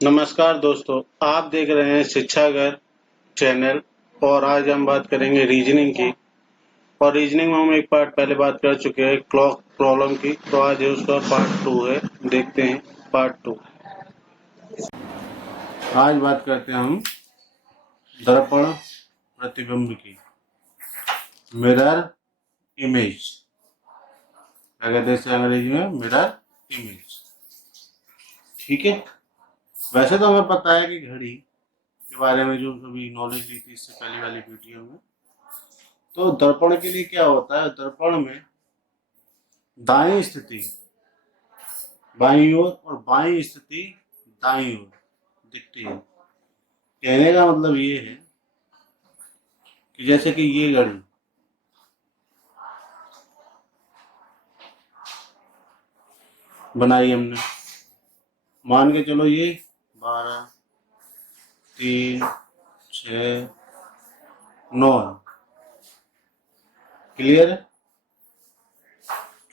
नमस्कार दोस्तों, आप देख रहे हैं शिक्षागर चैनल। और आज हम बात करेंगे रीजनिंग की। और रीजनिंग में हम एक पार्ट पहले बात कर चुके हैं क्लॉक प्रॉब्लम की, तो आज ये उसका पार्ट 2 है। देखते हैं पार्ट 2। आज बात करते हैं हम दर्पण प्रतिबिंब की, मिरर इमेज। क्या कहते हैं इसे अंग्रेजी में? Mirror image. ठीक है। वैसे तो हमें पता है कि घड़ी के बारे में जो कभी नॉलेज ली थी इससे पहली वाली वीडियो में, तो दर्पण के लिए क्या होता है? दर्पण में दाएं स्थिति बाईं ओर और बाईं स्थिति दाईं ओर दिखती है। कहने का मतलब ये है कि जैसे कि ये घड़ी बनाई हमने, मान के चलो ये 12, 3, 6, 9 है। क्लियर है?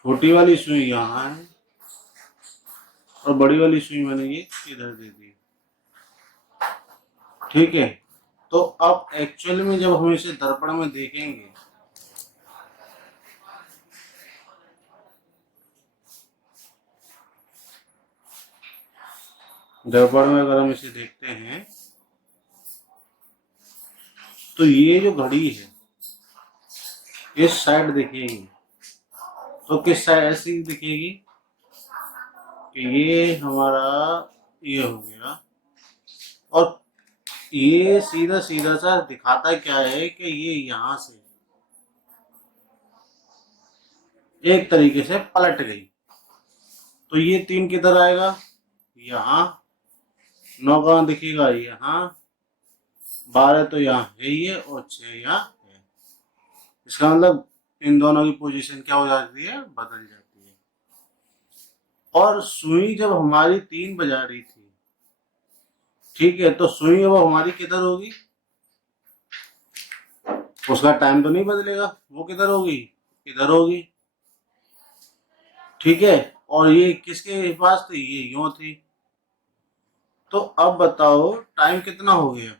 छोटी वाली सुई यहाँ है और बड़ी वाली सुई मैंने ये इधर दे दी। ठीक है। तो अब एक्चुअल में जब हम इसे दर्पण में देखेंगे, दर्पण में अगर हम इसे देखते हैं तो ये जो घड़ी है इस साइड दिखेगी। तो किस साइड ऐसी दिखेगी कि ये हमारा ये हो गया, और ये सीधा सीधा सा दिखाता क्या है कि ये यहां से एक तरीके से पलट गई। तो ये 3 किधर आएगा? यहाँ। 9 कहाँ दिखेगा? यहाँ। 12 तो यहाँ है ये, और 6 यहाँ है। इसका मतलब इन दोनों की पोजीशन क्या हो जाती है? बदल जाती है। और सुई जब हमारी 3 बजा रही थी, ठीक है, तो सुई अब हमारी किधर होगी? उसका टाइम तो नहीं बदलेगा, वो किधर होगी? इधर होगी। ठीक है। और ये किसके पास थी? ये यूं थी। तो अब बताओ टाइम कितना हो गया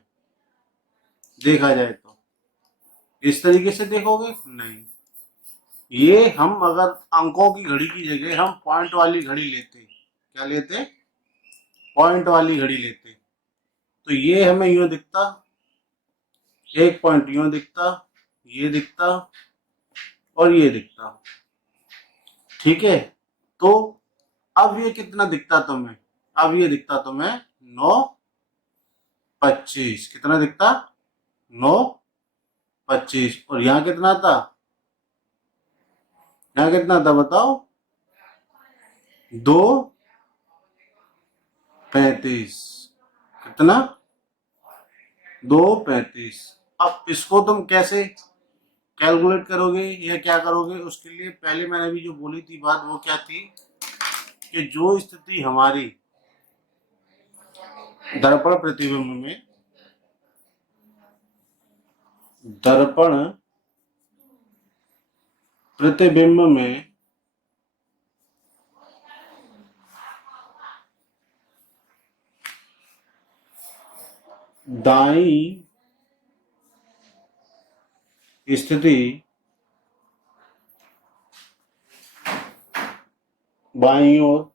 देखा जाए तो? इस तरीके से देखोगे? नहीं। ये हम अगर अंकों की घड़ी की जगह हम पॉइंट वाली घड़ी लेते, क्या लेते? पॉइंट वाली घड़ी लेते, तो ये हमें यूं दिखता, एक पॉइंट यूं दिखता, ये दिखता और ये दिखता। ठीक है। तो अब ये कितना दिखता तुम्हें? अब ये दिखता तुम्हें 9:25। कितना दिखता? 9:25। और यहाँ कितना था? यहाँ कितना था बताओ? 2:35। कितना? 2:35। अब इसको तुम कैसे कैलकुलेट करोगे या क्या करोगे? उसके लिए पहले मैंने अभी जो बोली थी बात, वो क्या थी कि जो स्थिति हमारी दर्पण प्रतिबिंब में, दर्पण प्रतिबिंब में दाईं स्थिति बाईं ओर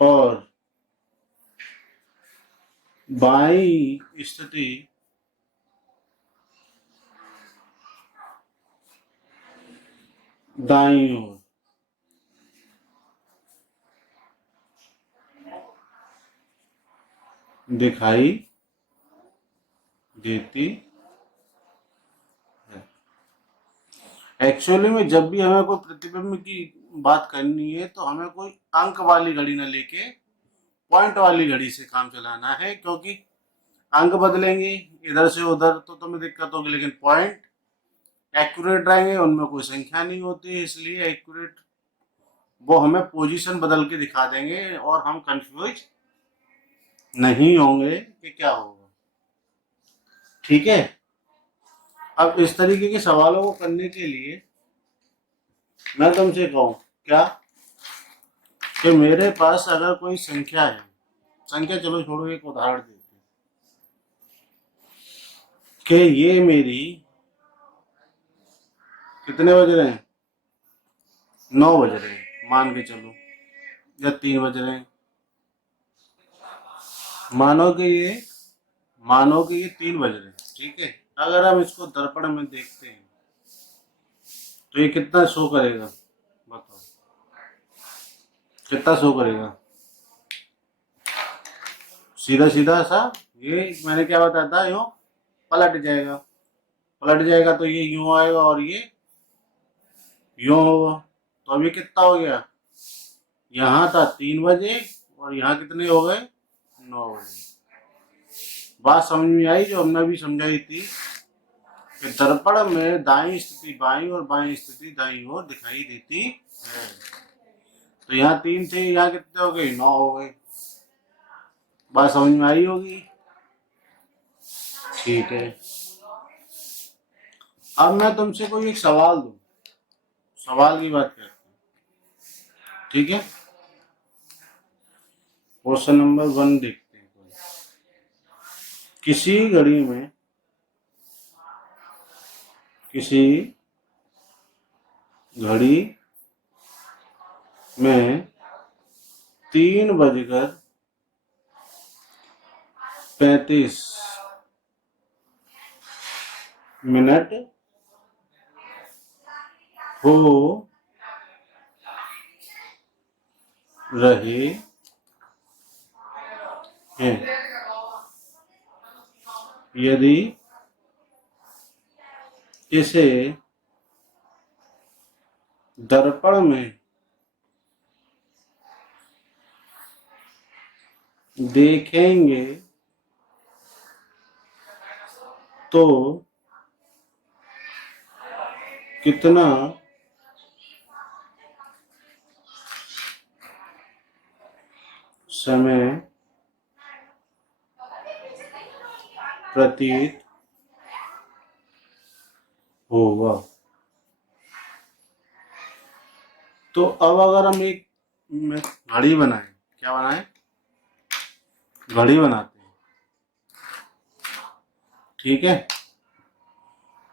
और बाईं स्थिति दाईं ओर दिखाई देती है। एक्चुअली में जब भी हमें कोई प्रतिबिंब की बात करनी है तो हमें कोई अंक वाली घड़ी ना लेके पॉइंट वाली घड़ी से काम चलाना है, क्योंकि अंक बदलेंगे इधर से उधर तो तुम्हें दिक्कत होगी, लेकिन पॉइंट एक्यूरेट रहेंगे, उनमें कोई संख्या नहीं होती, इसलिए एक्यूरेट वो हमें पोजीशन बदल के दिखा देंगे और हम कंफ्यूज नहीं होंगे कि क्या होगा। ठीक है। अब इस तरीके के सवालों को करने के लिए मैं तुमसे कहूं क्या कि मेरे पास अगर कोई संख्या है, संख्या चलो छोड़ो, एक उदाहरण देते हैं कि ये मेरी कितने बज रहे हैं, 9 बज रहे हैं मान के चलो, या 3 बज रहे हैं। मानो कि ये मानो कि ये 3 बज रहे हैं, ठीक है। अगर हम इसको दर्पण में देखते हैं तो ये कितना शो करेगा, बताओ कितना शो करेगा। सीधा सीधा सा, ये मैंने क्या बताया था, यूं पलट जाएगा। पलट जाएगा तो ये यूं आएगा और ये यूं होगा। तो अभी कितना हो गया, यहाँ था 3 बजे और यहाँ कितने हो गए, 9 बजे। बात समझ में आई जो हमने अभी समझाई थी कि दर्पण में दाईं स्थिति बाईं और बाईं स्थिति दाईं ओर दिखाई देती है। तो यहाँ 3 थे, यहाँ कितने हो गए, 9 हो गए। बात समझ में आई होगी, ठीक है। अब मैं तुमसे कोई एक सवाल दूं, सवाल की बात करते हैं, ठीक है। क्वेश्चन नंबर 1 देखते हैं। किसी घड़ी में, किसी घड़ी में 3:35 हो रहे हैं। यदि इसे दर्पण में देखेंगे तो कितना समय प्रतीत होगा। तो अब अगर हम एक घड़ी बनाएं, क्या बनाएं, घड़ी बनाते हैं, ठीक है।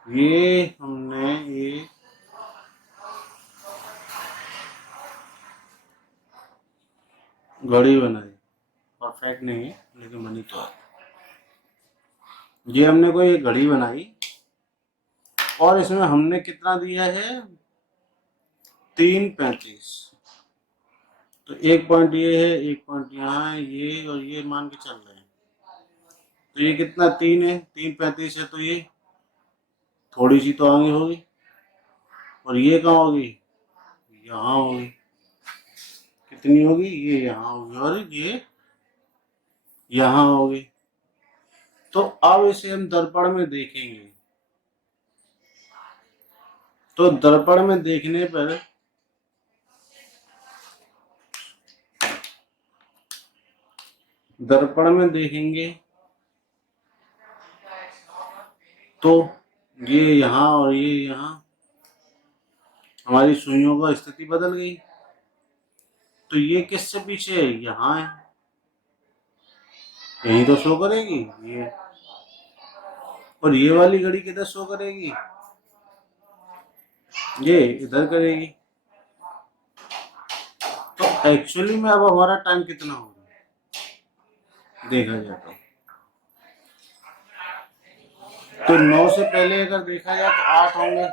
ये हमने एक घड़ी बनाई, परफेक्ट नहीं है लेकिन बनी तो है। ये हमने कोई एक घड़ी बनाई और इसमें हमने कितना दिया है, 3:35। तो एक पॉइंट ये है, एक पॉइंट यहाँ है, ये और ये मान के चल रहे हैं। तो ये कितना, 3 है, 3:35 है, तो ये थोड़ी सी तो आगे होगी। और ये कहाँ होगी, यहाँ होगी। कितनी होगी, ये यहाँ होगी और ये यहाँ होगी। तो अब इसे हम दर्पण में देखेंगे, तो दर्पण में देखने पर दर्पण में देखेंगे तो ये यहाँ और ये यहाँ, हमारी सुइयों का स्थिति बदल गई। तो ये किससे पीछे है, यहाँ है, यही तो शो करेगी ये। और ये वाली घड़ी किधर शो करेगी, ये इधर करेगी। तो एक्चुअली में अब हमारा टाइम कितना हो रहा है देखा जाए तो 9 से पहले अगर देखा जाए तो 8 होंगे।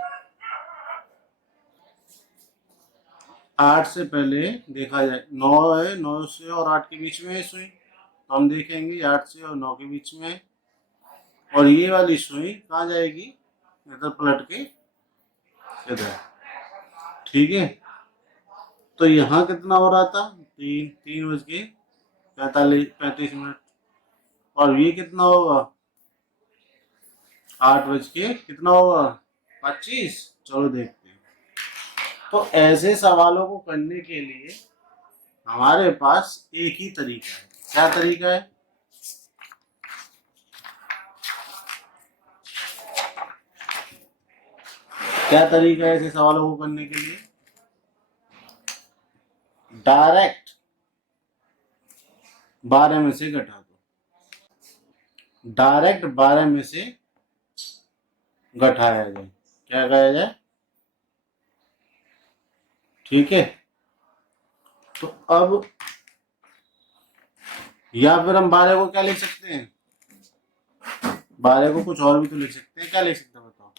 8 से पहले देखा जाए 9 है, 9 से और 8 के बीच में है सुई, तो हम देखेंगे 8 से और 9 के बीच में है। और ये वाली सुई कहाँ जाएगी, इधर पलट के इधर, ठीक है। तो यहाँ कितना हो रहा था, 3:35 और ये कितना होगा, 8 कितना होगा, 25। चलो देखते हैं। तो ऐसे सवालों को करने के लिए हमारे पास एक ही तरीका है। क्या तरीका है, क्या तरीका है ऐसे सवालों को करने के लिए, डायरेक्ट 12 में से घटा दो, डायरेक्ट 12 में से घटाया जाए, क्या कहा जाए, ठीक है। तो अब या फिर हम 12 को क्या लिख सकते हैं, 12 को कुछ और भी तो लिख सकते हैं, क्या लिख सकते हैं बताओ,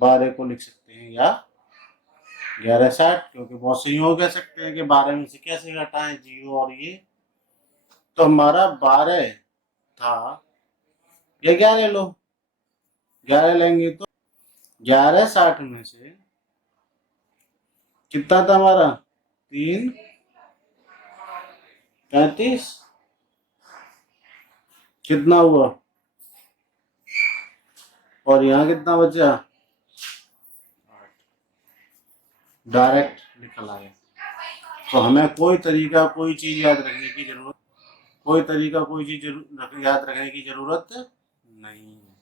12 को लिख सकते हैं या 1160, क्योंकि बहुत सही हो कह सकते हैं कि 12 में से कैसे घटाएं जीरो और ये। तो हमारा 12 था, ये 11 लो, 11 लेंगे तो 1160 में से कितना था हमारा, 3 35, कितना हुआ, और यहाँ कितना बचा, डायरेक्ट निकल आया। तो हमें कोई तरीका कोई चीज याद रखने की जरूरत, कोई तरीका कोई चीज याद रखने की जरूरत नहीं है।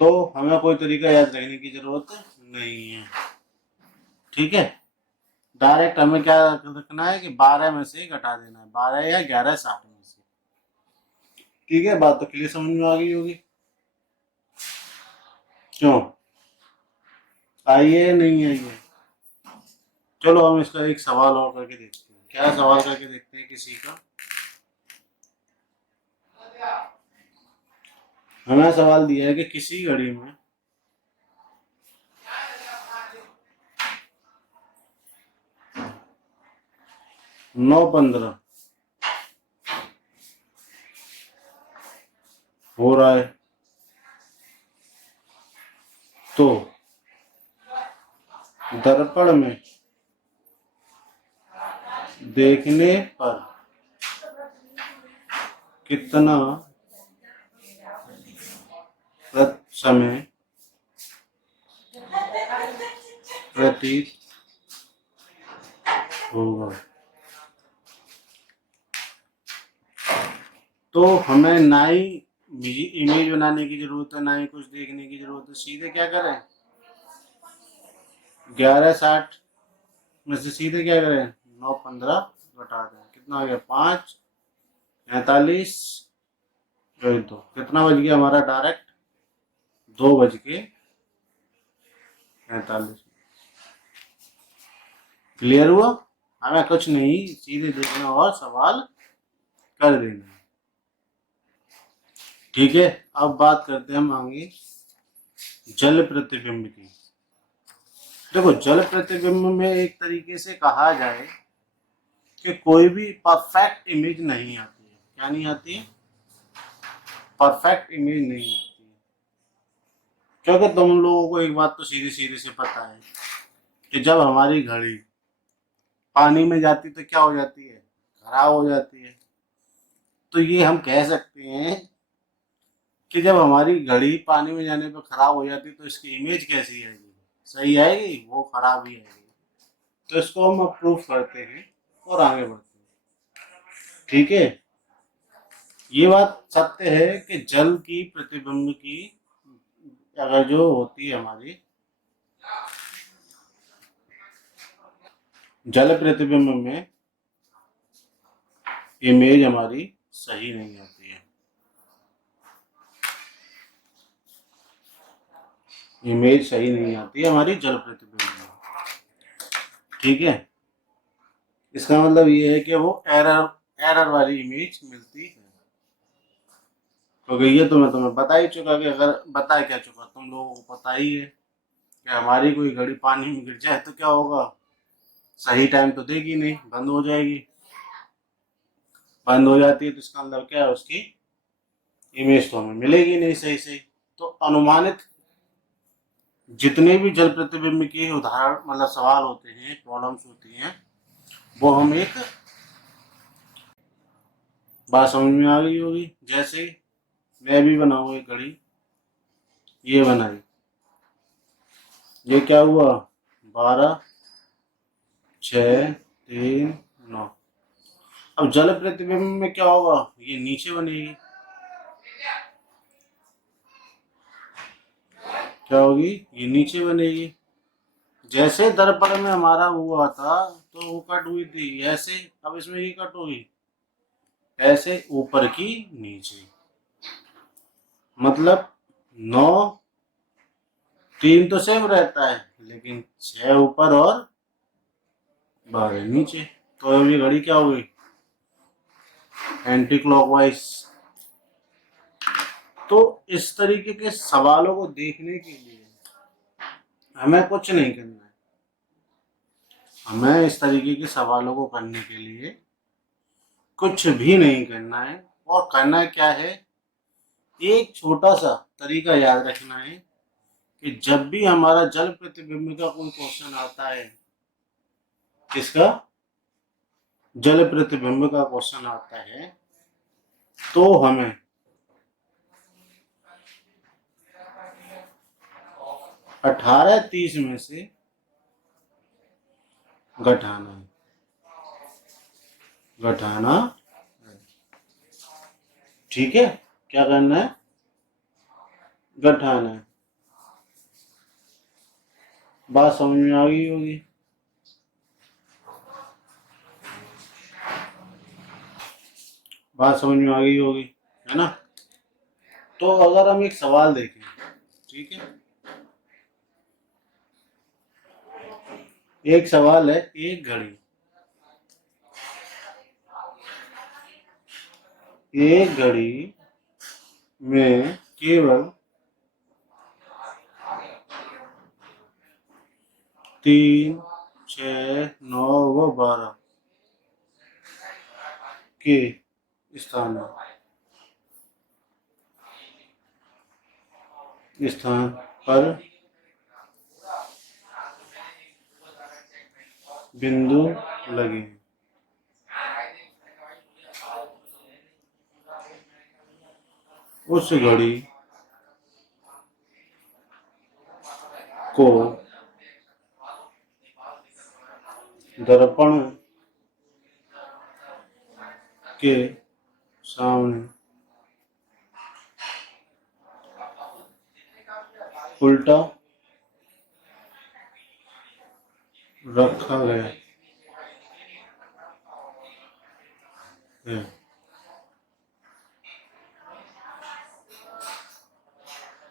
तो हमें कोई तरीका याद रखने की जरूरत नहीं है, ठीक है। डायरेक्ट हमें क्या रखना है कि 12 में से घटा देना है, 12 या 1160 में से, ठीक है। बात तो क्लियर समझ में आ गई होगी, क्यों आइए नहीं आइए। चलो हम इसका एक सवाल और करके देखते हैं, क्या सवाल करके देखते हैं किसी का। हमें सवाल दिया है कि किसी घड़ी में 9:15 हो रहा है, तो दर्पण में देखने पर कितना समय प्रतीत होगा। तो हमें ना ही इमेज बनाने की जरूरत है, ना ही कुछ देखने की जरूरत है, सीधे क्या करें, 1160 में से सीधे क्या करें, 9:15 घटा दें, कितना हो गया, 5:45, तो कितना बज गया हमारा, डायरेक्ट 2:45। क्लियर हुआ, हमें कुछ नहीं, सीधे देखना और सवाल कर देना, ठीक है। अब बात करते हैं हम आगे जल प्रतिबिंब की। देखो जल प्रतिबिंब में एक तरीके से कहा जाए कि कोई भी परफेक्ट इमेज नहीं आती है, क्या नहीं आती है, परफेक्ट इमेज नहीं आती है। क्योंकि तुम लोगों को एक बात तो सीधी सीधी से पता है कि जब हमारी घड़ी पानी में जाती तो क्या हो जाती है, खराब हो जाती है। तो ये हम कह सकते हैं कि जब हमारी घड़ी पानी में जाने पर खराब हो जाती तो इसकी इमेज कैसी आएगी, सही आएगी, वो खराब ही आएगी। तो इसको हम अप्रूव करते हैं और आगे बढ़ते हैं, ठीक है। ये बात सत्य है कि जल की प्रतिबिंब की अगर जो होती है हमारी जल प्रतिबिंब में इमेज हमारी सही नहीं आती है, इमेज सही नहीं आती है हमारी जल प्रतिबिंब में, ठीक है। इसका मतलब ये है कि वो एरर एरर वाली इमेज मिलती है। क्योंकि ये तो मैं तुम्हें बता ही चुका कि अगर बता क्या चुका, तुम लोगों को पता ही है कि हमारी कोई घड़ी पानी में गिर जाए तो क्या होगा, सही टाइम तो देगी नहीं, बंद हो जाएगी। बंद हो जाती है तो इसका मतलब क्या है, उसकी इमेज तो हमें मिलेगी नहीं सही सही। तो अनुमानित जितने भी जल प्रतिबिंब के उदाहरण मतलब सवाल होते हैं, प्रॉब्लम्स होती हैं, वो हम एक बात समझ में आ गई होगी। जैसे मैं भी बनाऊँ एक घड़ी, ये बनाई, ये क्या हुआ, 12, 6, 3, 9। अब जल प्रतिबिंब में क्या होगा, ये नीचे बनेगी, क्या होगी, ये नीचे बनेगी। जैसे दर्पण में हमारा हुआ था तो वो कट हुई थी ऐसे, अब इसमें ये कट होगी ऐसे ऊपर की नीचे, मतलब 9 3 तो सेम रहता है लेकिन 6 ऊपर और 12 नीचे। तो अब ये घड़ी क्या हो गई, एंटी क्लॉकवाइज। तो इस तरीके के सवालों को देखने के लिए हमें कुछ नहीं करना है, हमें इस तरीके के सवालों को करने के लिए कुछ भी नहीं करना है। और करना क्या है, एक छोटा सा तरीका याद रखना है कि जब भी हमारा जल प्रतिबिंब का कोई क्वेश्चन आता है, किसका, जल प्रतिबिंब का क्वेश्चन आता है, तो हमें 18-30 में से घटाना है, घटाना है। ठीक है, क्या करना है, घटाना है। बात समझ में आ गई होगी। बात समझ में आ गई होगी, है ना। तो अगर हम एक सवाल देखें, ठीक है, एक सवाल है, एक घड़ी में केवल 3, 6, 9 व 12 के स्थान पर बिंदु लगे। उस घड़ी को दर्पण के सामने उल्टा रखा गया है।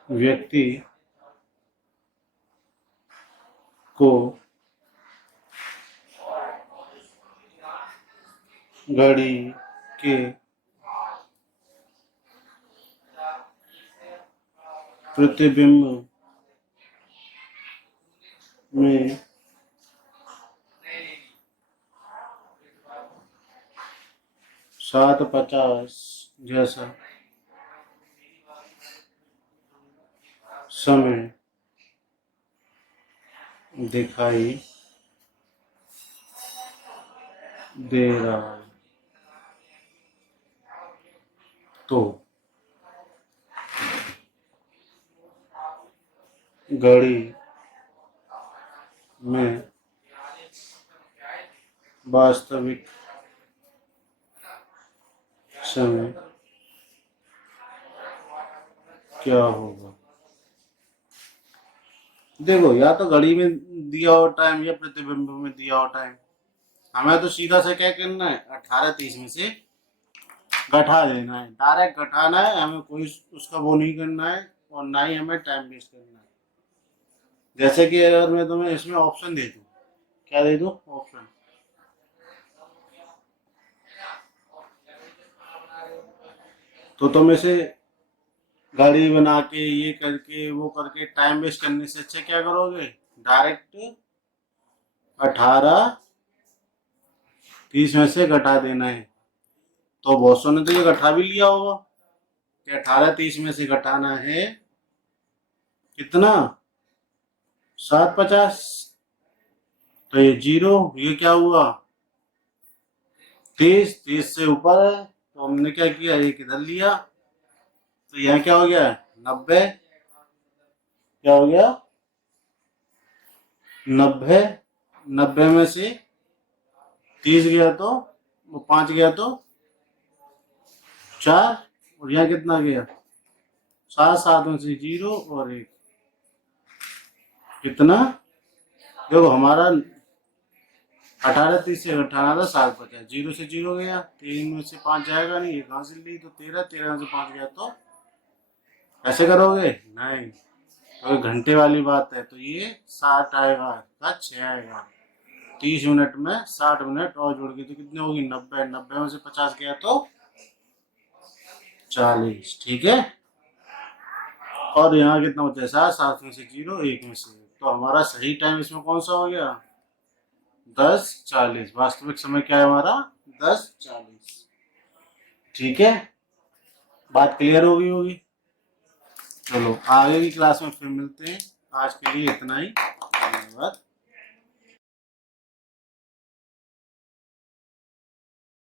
व्यक्ति को घड़ी के प्रतिबिंब में सात 50 जैसा समय दिखाई दे रहा है। तो घड़ी में वास्तविक समय क्या होगा। देखो, या तो घड़ी में दिया हो टाइम या प्रतिबिंब में दिया हो टाइम, हमें तो सीधा से क्या करना है, 18-30 में से घटा देना है, डायरेक्ट घटाना है, हमें कोई उसका वो नहीं करना है और ना ही हमें टाइम वेस्ट करना है। जैसे कि अगर मैं तुम्हें इसमें ऑप्शन दे दूं, क्या दे दूं, ऑप्शन, तो तुम इसे गाड़ी बना के ये करके वो करके टाइम वेस्ट करने से अच्छा क्या करोगे, डायरेक्ट 18-30 में से घटा देना है। तो बहुत सौ ने तो ये घटा भी लिया होगा कि 18-30 में से घटाना है कितना, 7-50। तो ये 0, ये क्या हुआ, 30 से ऊपर है तो हमने क्या किया, एक इधर लिया, तो यहाँ क्या हो गया, 90, क्या हो गया, 90। 90 में से 30 गया तो वो 5 गया तो 4, और यहाँ कितना गया, 7, 7 में से 0 और 1, कितना देखो हमारा 18 30 से 18 7 50, 0 से 0 गया, 3 में से 5 जाएगा नहीं, ये कहाँ से ली, तो 13, 13 से 5 गया, तो ऐसे करोगे नहीं। अगर घंटे वाली बात है तो ये 60 आएगा, का 6 आएगा। 30 मिनट में 60 मिनट और जोड़ के तो कितने होगी, 90, 90 में से 50 गया तो 40, ठीक है। और यहाँ कितना बचा है, 7, 7 में से 0, 1 में से 1, तो हमारा सही टाइम इसमें कौन सा हो गया, 10:40। वास्तविक समय क्या है हमारा, 10:40, ठीक है। बात क्लियर होगी होगी। चलो आगे की क्लास में फिर मिलते हैं, आज के लिए इतना ही, धन्यवाद।